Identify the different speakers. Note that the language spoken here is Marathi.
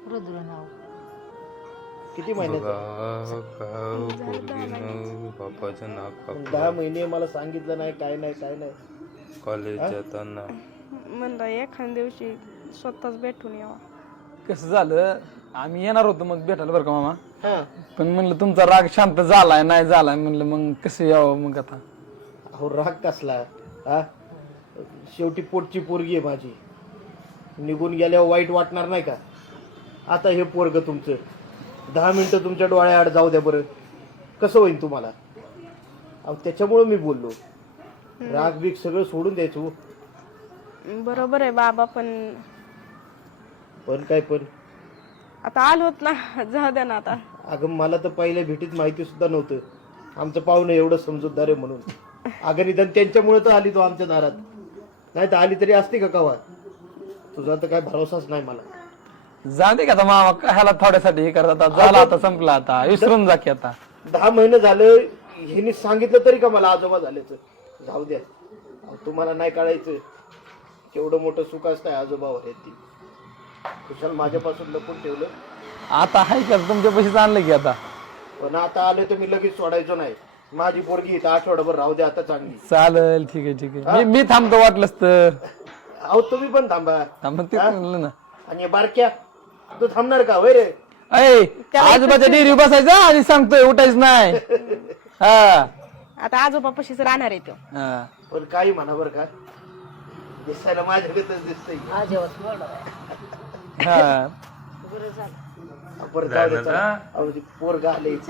Speaker 1: रुद्र नाव.
Speaker 2: किती महिन्याचं?
Speaker 3: बापाचं नाक कापलं
Speaker 2: 10 महिने मला सांगितलं नाही, काय नाही काय नाही.
Speaker 3: कॉलेज जाताना.
Speaker 4: म्हणलं एखाद्या दिवशी स्वतःच भेटून यावा.
Speaker 5: कसं झालं, आम्ही येणार होतो मग भेटायला बरं का मामा.
Speaker 2: हा
Speaker 5: पण म्हणलं तुमचा राग शांत झालाय नाही झालाय, म्हणलं मग कसं यावं मग आता.
Speaker 2: अहो राग कसला हा, शेवटी पोटची पोरगी आहे माझी, निघून गेल्यावर वाईट वाटणार नाही का? आता हे पोरग तुमचं 10 मिनिटं तुमच्या डोळ्याआड जाऊ द्या बरं, कसं होईल तुम्हाला? अहो त्याच्यामुळं मी बोललो, राग बीग सगळं सोडून द्यायचं हो.
Speaker 4: बरोबर आहे बाबा, पण
Speaker 2: काय पण
Speaker 4: आता आलोत ना, जाऊ द्या ना आता.
Speaker 2: अगं मला तर पहिल्या भेटीत माहिती सुद्धा नव्हतं आमचं पाहुणं एवढं समजूतदार आहे म्हणून. अगं निदान त्यांच्यामुळे तर आली तो आमच्या दारात, नाही तर आली तरी असते का कवा? तुझा तर काय भरोसाच नाही मला.
Speaker 5: जाऊ दे का आता मामा, ह्याला थोड्यासाठी हे करत आता, झाला आता संपला आता, विसरून जा की आता.
Speaker 2: 10 महिने झालं ह्यांनी सांगितलं तरी का मला आजोबा झाल्याचं? जाऊ द्या, अहो, तुम्हाला नाही कळायचं केवढं मोठं सुख असतंय आजोबावर येते. कुशाल माझ्यापासून लपून ठेवलं,
Speaker 5: आता हाय का तुमच्या पैसे आणलं की आता.
Speaker 2: पण आता आले तर मी लगेच सोडायचो नाही. माझी पोरगी इथं आठवडाभर राहू द्या आता चांगली.
Speaker 5: चालेल, ठीक आहे ठीक आहे, मी थांबतो वाटलंच तर.
Speaker 2: अहो तुम्ही पण थांबा.
Speaker 5: थांबत ते म्हणलं ना.
Speaker 2: आणि बारक्या तू थांबणार का वय रे?
Speaker 5: ऐ आजोबाच्या डेअरी बसायचं आणि सांगतोय उठायच नाही. हा
Speaker 4: आता आजोबा पशीच राहणार आहे तो.
Speaker 5: हा.
Speaker 2: पण काही म्हणा बरं का, दिसायला माझ्याकडेच दिसतंय.
Speaker 5: हा.
Speaker 1: बरं झालं.
Speaker 2: परत जाऊ दे, चला. अहो, ते पोरगं आले